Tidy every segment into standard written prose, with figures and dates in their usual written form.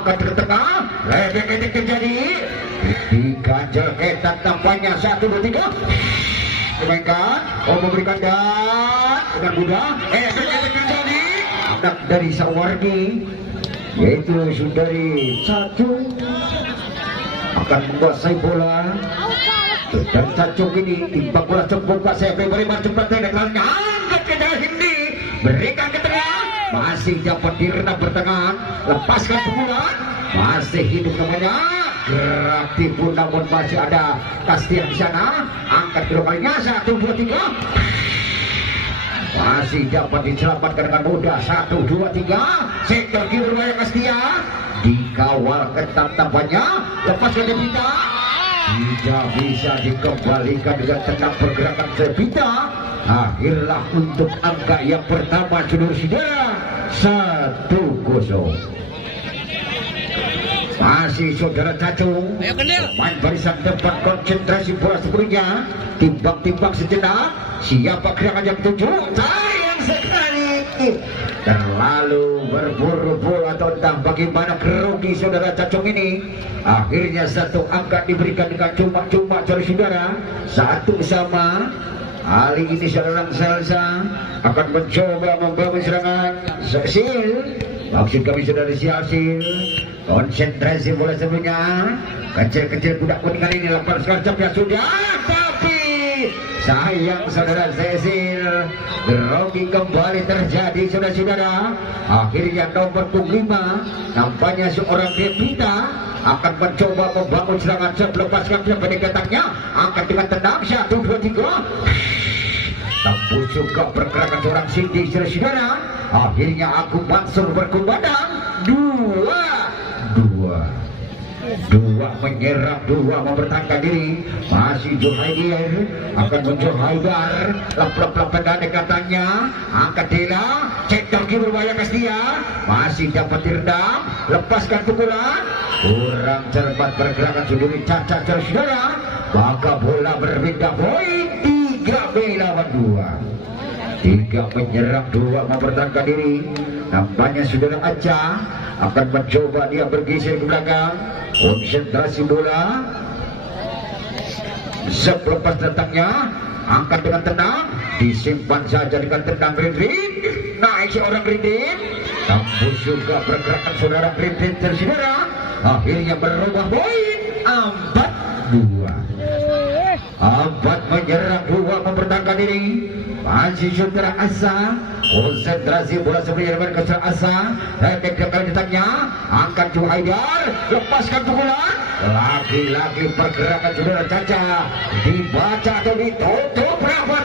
angkat ke tengah, lebek ini terjadi diganjal ketat tampaknya 1, 2, 3 dimainkan, memberikan dan dengan mudah lebek ini terjadi anak dari Sawargi yaitu Sundari 1 akan menguasai bola dan Cacung ini timbang bola buka saya beri macam pertandingan kalinya angkat ke dalam ini berikan ke tengah masih dapat direndam pertengahan lepaskan pukulan masih hidup namanya gerak tipu namun masih ada Kastia di sana angkat kedua kalinya 1, 2, 3 masih dapat diselamatkan dengan mudah 1, 2, 3 sektor kiri berbahaya Kastia dikawal ketat tampaknya lepaskan Devita tidak bisa dikembalikan dengan tenang pergerakan Devita akhirlah untuk angka yang pertama saudara-saudara 1-0 masih saudara Cacung main barisan depan konsentrasi bola sebelumnya timbang-timbang sejenak siapa gerakan yang tujuh sayang sekali terlalu berburu bola atau entah bagaimana grogi saudara Cacung ini akhirnya satu angka diberikan dengan cuma-cuma saudara-saudara 1-1 kali ini saudara Salsa akan mencoba membangun serangan Sil maksud kami saudara Sil konsentrasi bola sebelumnya kecil-kecil budak kuning kali ini lepas sekali sudah tapi sayang saudara Cecil grogi kembali terjadi saudara-saudara akhirnya nomor 5 nampaknya seorang Devita akan mencoba membangun serangan lepaskan pendekatannya angkat dengan tenang 1, 2, 3 tembus juga pergerakan seorang Cindy saudara akhirnya aku langsung berkumandang 2 menyerang 2 mempertahankan diri masih Juhaidir akan muncul Haidar lap-lap pendekatannya angkat Dela cektor kiri berbahaya Kastia masih dapat direndam lepaskan pukulan kurang cermat pergerakan sendiri Caca saudara maka bola berpindah poin 3 lawan 2 3 menyerang 2 mempertahankan diri nampaknya saudara Aca akan mencoba dia bergeser ke belakang konsentrasi bola selepas datangnya angkat dengan tenang disimpan saja dengan tenang Rindrin naik seorang Rindrin tembus juga pergerakan saudara Rindrin saudara akhirnya berubah poin 4 menyerang 2 mempertahankan diri masih saudara Asa konsentrasi bola sebelumnya dengan kesal Asa efek kali datangnya angkat Juhaidar lepaskan pukulan lagi-lagi pergerakan saudara Caca dibaca atau ditutup rapat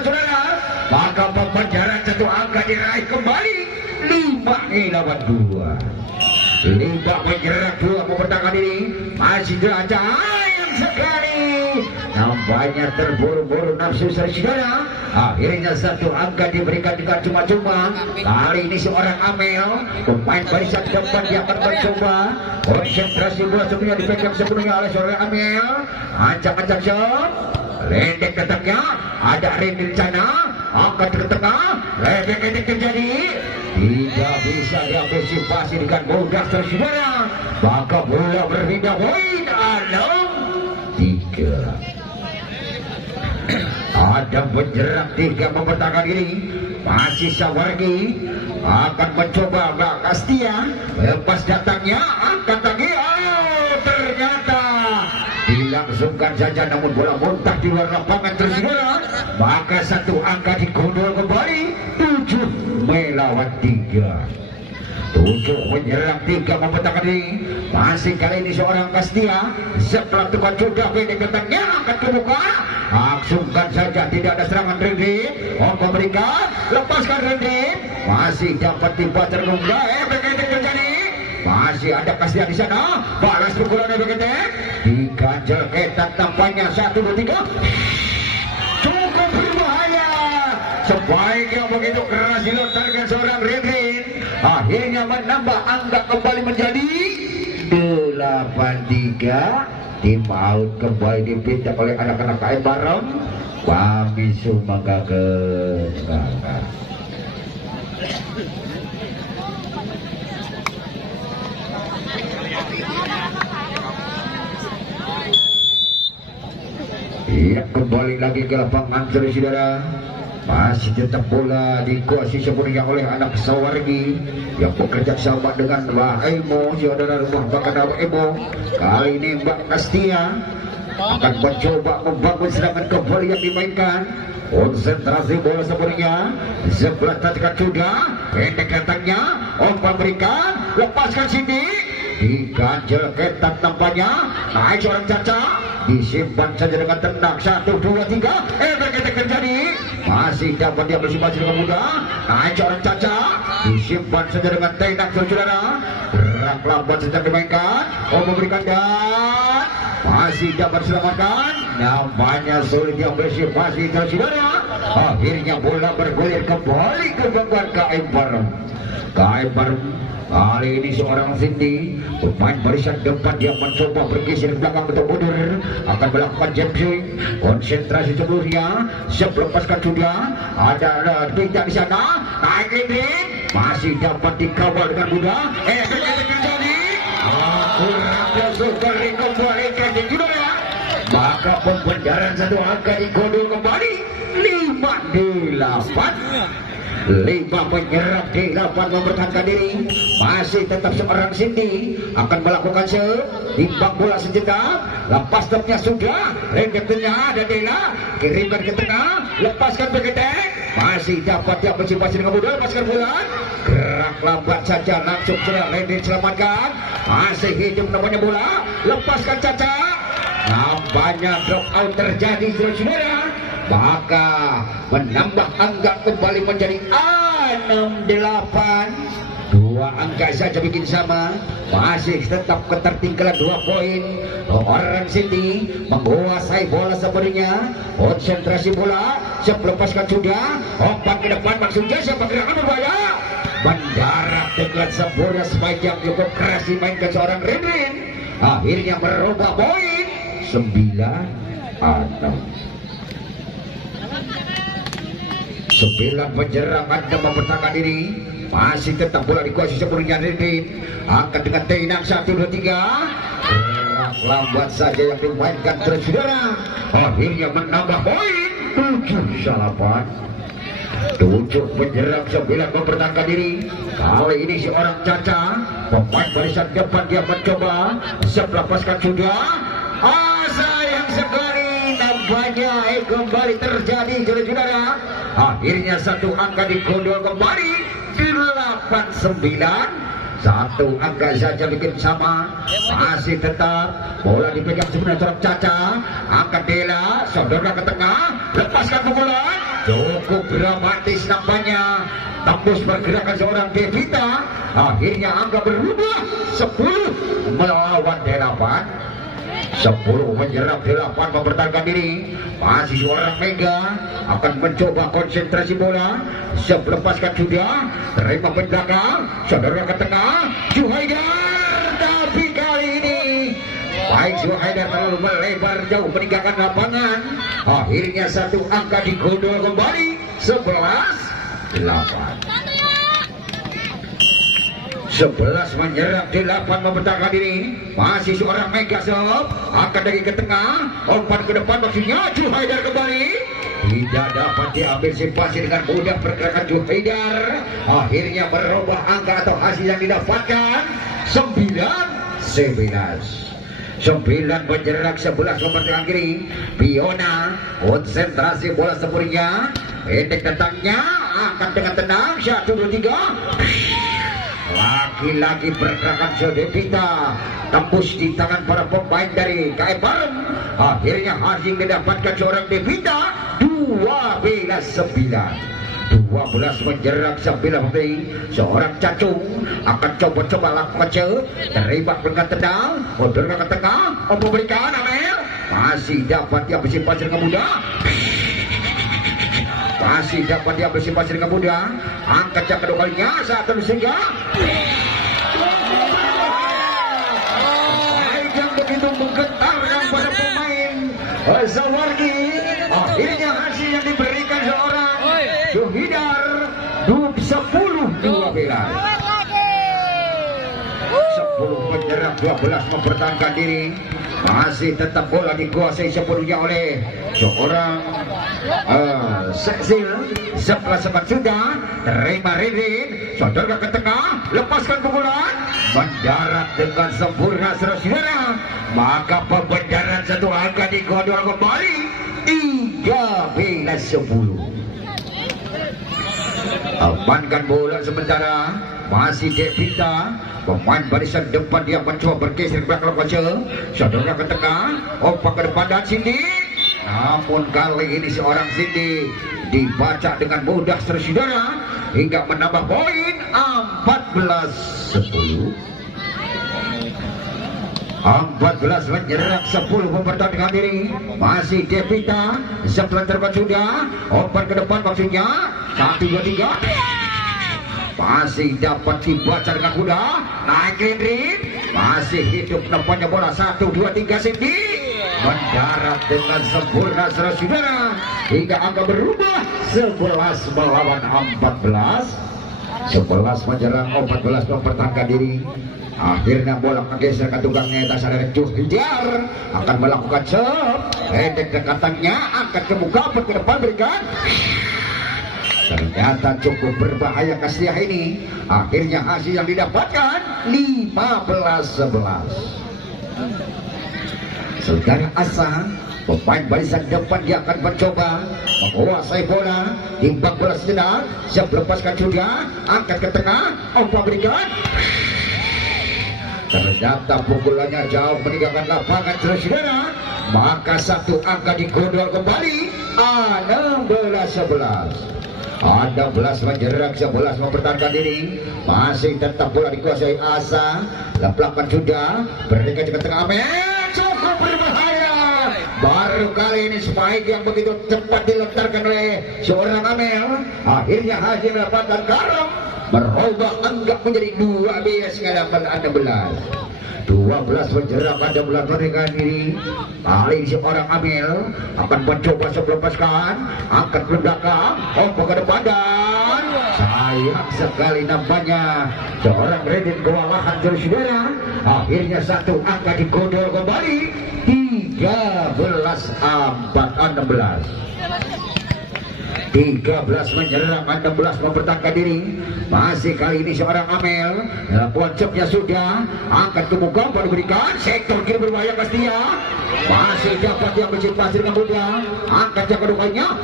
saudara maka pembajaran 1 angka diraih kembali 5 lawan 2 menyerang 2 mempertahankan diri masih Caca yang sekali nampaknya terburu-buru nafsu saudara akhirnya 1 angka diberikan dengan cuma-cuma kali ini seorang Amel pemain barisan depan dia akan mencoba konsentrasi bola sebelumnya dipegang sebelumnya oleh seorang Amel ancang-ancang shot lendek tetapnya ada Randy di sana angkat ke tengah lebek ini terjadi tidak bisa diantisipasi dengan mudah saudara maka bola berpindah poin 6-3 ada menyerang 3 mempertahankan diri masih Sawargi akan mencoba Mbak Kastia lepas datangnya angkat lagi ternyata dilangsungkan saja namun bola muntah di luar lapangan tersaudara maka 1 angka digondol kembali 7 melawan 3 menyerang 3 mempertahankan diri masih kali ini seorang Kastia setelah tukar juga pendek datangnya angkat ke muka langsungkan saja tidak ada serangan Randy memberikan lepaskan Randy masih dapat tiba tergungga efek terjadi masih ada Kastia di sana balas pukulan efek diganjal ketat tampaknya 1, 2, 3 cukup berbahaya sebaiknya begitu keras dilontarkan seorang Randy akhirnya menambah angka kembali menjadi 8-3 tim out kembali dipimpin oleh anak-anak KM Barong kami Sumangga ke kembali lagi ke lapangan saudara. Masih tetap bola dikuasai sepenuhnya oleh anak Sawargi yang bekerja sama dengan Mbak Emo, saudara rumah bakal Emo. Kali ini Mbak Nastia akan mencoba membangun serangan kembali yang dimainkan. Konsentrasi bola sepenuhnya, sebelah tatikan sudah, pendek datangnya, umpan berikan, lepaskan sini, diganjel ketat tampaknya, naik seorang Caca, disimpan saja dengan tenang, 1, 2, 3, bergetek terjadi, masih dapat dia bersih-bersih dengan mudah, naik seorang Caca, disimpan saja dengan tenang saudara, gerak lambat sedang dimainkan, memberikan dan masih dapat diselamatkan, namanya sulit yang bersih masih saudara. Akhirnya bola bergulir kembali ke gangguan KM Barem. KM Barem kali ini seorang Cindy pemain barisan depan, dia mencoba bergeser ke belakang untuk mundur, akan melakukan jump swing. Konsentrasi seluruhnya, siap lepaskan sudah, ada tidak di sana, naik linding, masih dapat dikawal dengan mudah. Terjadi kurang jauh kembalikan di juara, maka pembenaran satu angka digodol kembali 5-8. 5 menyerap di 8 mempertahankan diri, masih tetap seorang Cindy akan melakukan timbang bola sejenak, lepas topnya sudah, rendetennya ada Dela, kirimkan ke tengah, lepaskan begitek, masih dapat dia bersih-bersih dengan mudah, lepaskan bola, gerak lambat saja langsung serang Rende selamatkan, masih hidup namanya bola, lepaskan Caca, nampaknya drop out terjadi saudara. Maka menambah angka kembali menjadi 6-8. 2 angka saja bikin sama, masih tetap ketertinggalan 2 poin. Orang Cindy menguasai bola sebenarnya, konsentrasi bola, siap lepaskan sudah, umpan ke depan maksudnya siapa gerakan berbahaya, mendarat dengan sempurna spike yang cukup keras dimainkan seorang Rinrin, akhirnya merubah poin 9-6. 9 penyerangan dan mempertahankan diri, masih tetap bola dikuasai sepenuhnya Rinrin, akan dengan tenang 1, 2, 3, gerak lambat saja yang dimainkan terus saudara, akhirnya menambah poin 7-8. 7 penyerang 9 mempertahankan diri, kali ini seorang Caca pemain barisan depan, dia mencoba siap lepaskan sudah, sayang sekali nampaknya kembali terjadi saudara. Akhirnya satu angka digondol kembali 8-9. 1 angka saja bikin sama, masih tetap bola dipegang sebenarnya seorang Caca, angkat Dela, saudara ke tengah, lepaskan pukulan, cukup dramatis nampaknya, tembus pergerakan seorang Devita, akhirnya angka berubah 10 melawan 8. 10 menyerap 8 mempertahankan diri, masih seorang Mega akan mencoba konsentrasi bola, siap lepaskan sudah, terima belakang, saudara ke tengah, Juhaidar, tapi kali ini baik Juhaidar terlalu melebar jauh meninggalkan lapangan, akhirnya 1 angka digondol kembali 11-8. 11 menyerang 8 mempertahankan diri, masih seorang Mega Sob akan dari ke tengah, umpan ke depan maksudnya Juhaidar kembali, tidak dapat diambil simpasi dengan mudah pergerakan Juhaidar, akhirnya berubah angka atau hasil yang didapatkan 9-11. 9 menyerang 11 mempertahankan kiri, Fiona konsentrasi bola sempurnya, pendek datangnya akan dengan tenang 1, 2, 3, lagi-lagi pergerakan Devita tembus di tangan para pemain dari KM Barem, akhirnya hasil didapatkan seorang Devita 12-9. 12 menyerang 9 pemain, seorang Cacung akan coba-coba lakukan terima dengan tenang, mundur ke tengah, memberikan Amel, masih dapat dia bersih-bersih dengan mudah, masih dapat dia bersih-bersih dengan mudah, angkat yang kedua kalinya saat sehingga baik yang begitu menggetarkan pada pemain Zawargi, akhirnya hasil yang diberikan seorang Juhaidar 10-12. menyerang, 12 mempertahankan diri. Masih tetap bola dikuasai sepenuhnya oleh seorang Seksil. 11 sudah terima Ririn, sodorkan ke tengah, lepaskan pukulan, mendarat dengan sempurna saudara. Maka pembedaran satu angka digodol kembali 13-10. Amankan bola sementara, masih Devita, pemain barisan depan, dia mencoba bergeser ke belakang kaca, sodorkan ke tengah, opak ke depan dan Cindy. Namun kali ini seorang Cindy dibaca dengan mudah saudara hingga menambah poin 14-10. 14 menyerang, 10 mempertahankan diri. Masih Devita, sebelah terban sudah, open ke depan maksudnya 1, 2, 3. Masih dapat dibaca dengan mudah, naik Ririn, masih hidup nampaknya bola 1, 2, 3 Cindy mendarat dengan sempurna saudara hingga angka berubah 11 melawan 14. 11 menyerang, 14 mempertahankan diri. Akhirnya bola menggeser ke tukangnya tas ada Juhijar akan melakukan serve, pendek dekatannya angkat ke muka ke depan berikan. Ternyata cukup berbahaya Kastia ini. Akhirnya hasil yang didapatkan 15-11. Saudara Asa, pemain barisan depan, dia akan mencoba menguasai bola, timbang bola sejenak, siap lepaskan juga, angkat ke tengah, umpan berikan. Ternyata pukulannya jauh meninggalkan lapangan saudara. Maka satu angka digodol kembali 16-11. 16 menyerang, 11 mempertahankan diri. Masih tetap bola dikuasai Asa. Lapangan sudah berikan ke tengah Amel, cukup berbahaya. Baru kali ini spike yang begitu cepat dilontarkan oleh seorang Amel. Akhirnya hasil mendapatkan garam, merubah anggap menjadi 2 BS hadapan 16. 12 menyerang, 16 mereka diri. Kali ini seorang Amel akan mencoba melepaskan, angkat ke belakang, ombak ke depan dan sayang sekali nampaknya seorang Redin kewalahan saudara. Akhirnya satu angka digodol kembali 13-16. 13 menyerang, 16 mempertahankan diri. Masih kali ini seorang Amel, poncopnya sudah, angkat ke muka, baru berikan sektor kiri berbahaya Kastia. Masih dapat yang bersipasi dengan mudah, angkat yang keduanya,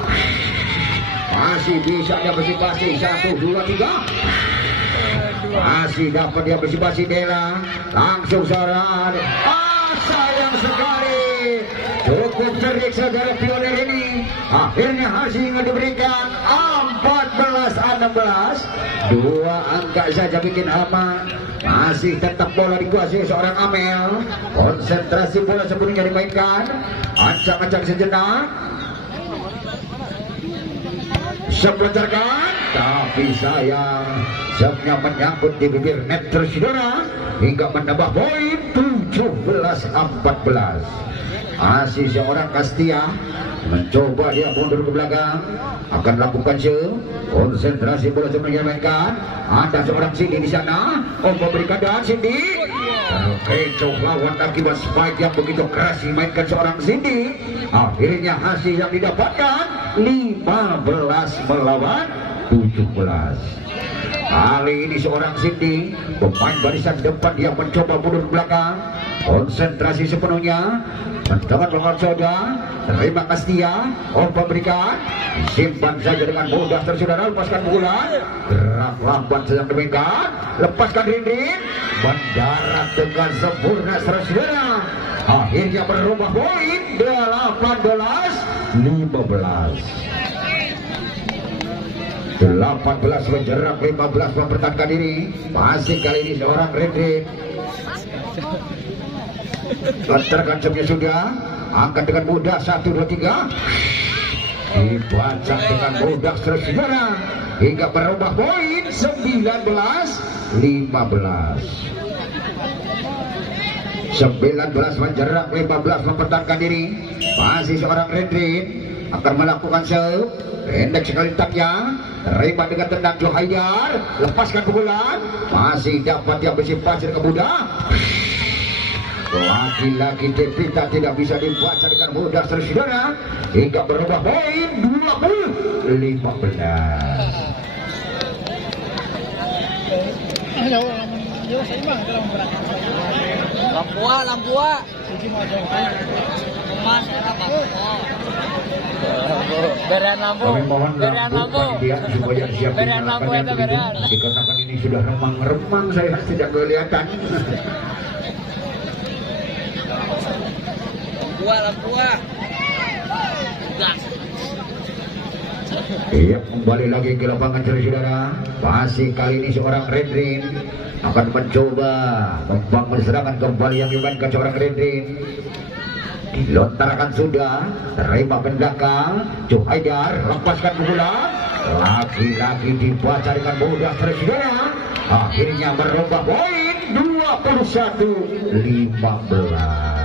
masih bisa dia bersipasi 1, 2, 3. Masih dapat dia bersipasi Dela, langsung seorang sayang sekali. Cukup cerdik saudara pionir ini. Akhirnya hasilnya diberikan 14-16. 2 angka saja bikin hama. Masih tetap bola dikuasai seorang Amel. Konsentrasi bola sebelumnya dimainkan. Ancang-ancang sejenak. Sebelancarkan, tapi sayang sebnya menyangkut di bibir net saudara hingga menambah poin 17-14. Masih seorang Kastia mencoba dia mundur ke belakang, akan lakukan konsentrasi bola sebelumnya dimainkan. Ada seorang Cindy di sana, memberikan dan Cindy terkecoh lawan akibat spike yang begitu keras dimainkan seorang Cindy. Akhirnya hasil yang didapatkan 15 melawan 17. Kali ini seorang Cindy, pemain barisan depan, dia mencoba mundur ke belakang, konsentrasi sepenuhnya, mendapat lawan soda, terima Kastia, memberikan, simpan saja dengan mudah saudara, lepaskan pukulan, gerak lambat sedang dimainkan, lepaskan Rindin, mendarat dengan sempurna saudara. Akhirnya berubah poin 18-15. 18 menyerang, 15 mempertahankan diri. Masih kali ini seorang Rindin. Lantarkan sebnya sudah, angkat dengan mudah 1, 2, 3. Dibaca dengan mudah saudara hingga berubah poin 19-15. 19 menyerang, 15 mempertahankan diri. Masih seorang Redrin akan melakukan serve, pendek sekali taknya, terima dengan tenang Johaidar, lepaskan pukulan, masih dapat yang besi pasir ke muda. Lagi-lagi Devita tidak bisa dibaca dengan mudah saudara, hingga berubah poin 20-15. Lampua. Berian lampu. Berian lampu itu berian. Dikarenakan ini sudah remang-remang saya tidak kelihatan. Lampua. Iya, kembali lagi ke lapangan saudara. Masih kali ini seorang Redrin akan mencoba membangun serangan kembali yang dimainkan seorang Redrin. Dilontarkan sudah, terima belakang, Johaidar lepaskan pukulan, lagi-lagi dibaca dengan mudah saudara. Akhirnya merubah poin 21-15.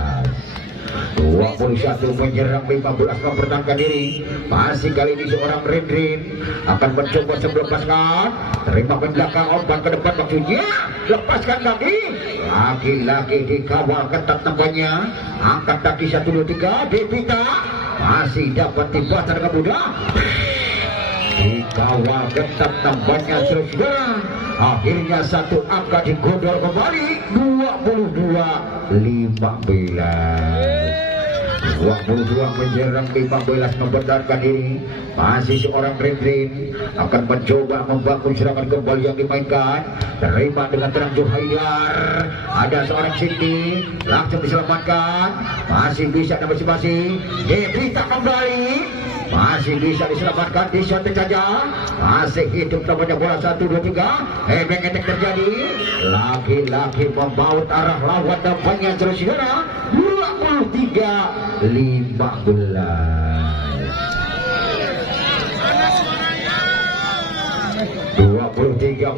menyerang 15 mempertahankan diri. Masih kali ini seorang Redrin akan mencoba melepaskan, terima belakang, umpan ke depan maksudnya, lepaskan kaki, lagi-lagi dikawal ketat nampaknya, angkat kaki 1, 2, 3, Devita masih dapat dibaca dengan mudah, dikawal ketat nampaknya saudara. Akhirnya satu angka digondol kembali 22 menyerang 15 mempertahankan diri. Masih seorang Redrin akan mencoba membangun serangan kembali yang dimainkan, terima dengan tenang Johaidar, ada seorang Cindy langsung diselamatkan, masih bisa dan masing-masing Devita kembali, masih bisa diselamatkan di shot saja, masih hidup namanya bola 1, 2, 3, etek terjadi, lagi-lagi membaut arah lawan nampaknya saudara 23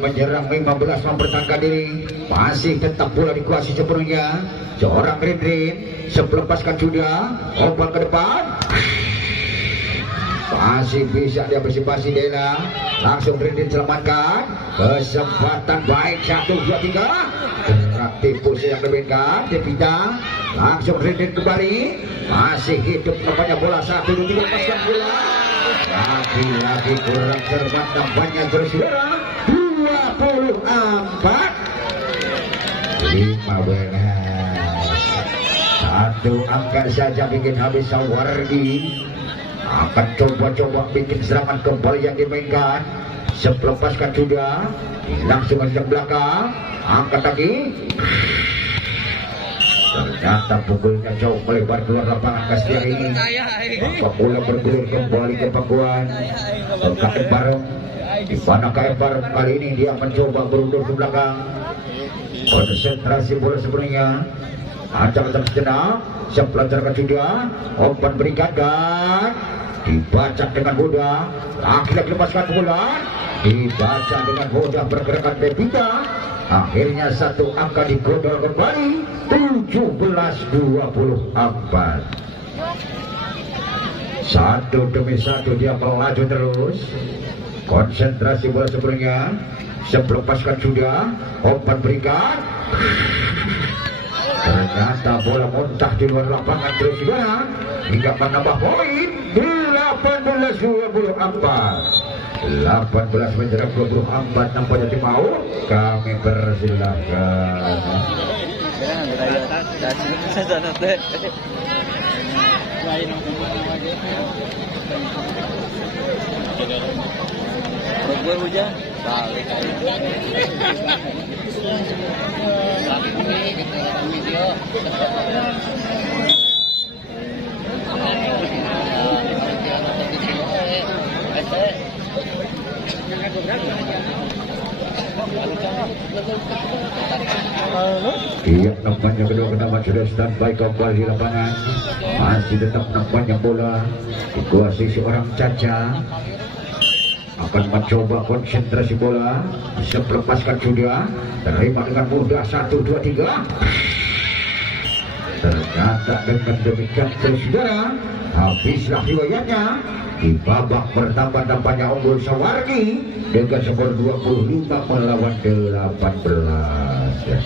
menyerang 15 mempertahankan diri, masih tetap bola dikuasai sepenuhnya seorang Redrin, sepelepaskan sudah, umpan ke depan, masih bisa dia bersih-bersih Dela, langsung Redin selamatkan, kesempatan baik 1, 2, 3, gerak tipu yang dimainkan Devita, langsung Redin kembali, masih hidup nampaknya bola 1, 2, 3, lepaskan bola, lagi-lagi kurang cermat nampaknya saudara 24-15. Satu angka saja bikin habis Sawardi akan coba-coba bikin serangan kembali yang dimainkan, sepelepaskan sudah, langsung ke belakang, angkat kaki, ternyata pukulnya jauh melebar keluar lapangan Kastia ini. Apa bola bergulir kembali ke pangkuan KM Bareng, di mana KM Bareng kali ini dia mencoba berundur ke belakang, konsentrasi bola sebenarnya, ancang-ancang sejenak, sepelancarkan sudah, umpan berikan dan dibaca dengan mudah, lagi-lagi lepaskan bola, dibaca dengan mudah pergerakan Devita, akhirnya satu angka digondol kembali 17-24. Satu demi satu dia melaju terus, konsentrasi bola sebelumnya, sepelepaskan sudah, umpan berikan, ternyata bola muntah di luar lapangan terus juga, hingga menambah poin 18-24. menyerang 24 nampaknya tim mau, kami persilahkan. Hujan balik iya, nampaknya kedua kenapa sudah standby kembali di lapangan, masih tetap nampaknya bola dikuasai seorang Caca, akan mencoba konsentrasi bola, sepelepaskan sudah, terima dengan mudah 1, 2, 3, Ternyata dengan demikian saudara, habislah riwayatnya. Di babak pertama nampaknya unggul Sawargi dengan skor 25 melawan 18. Ya.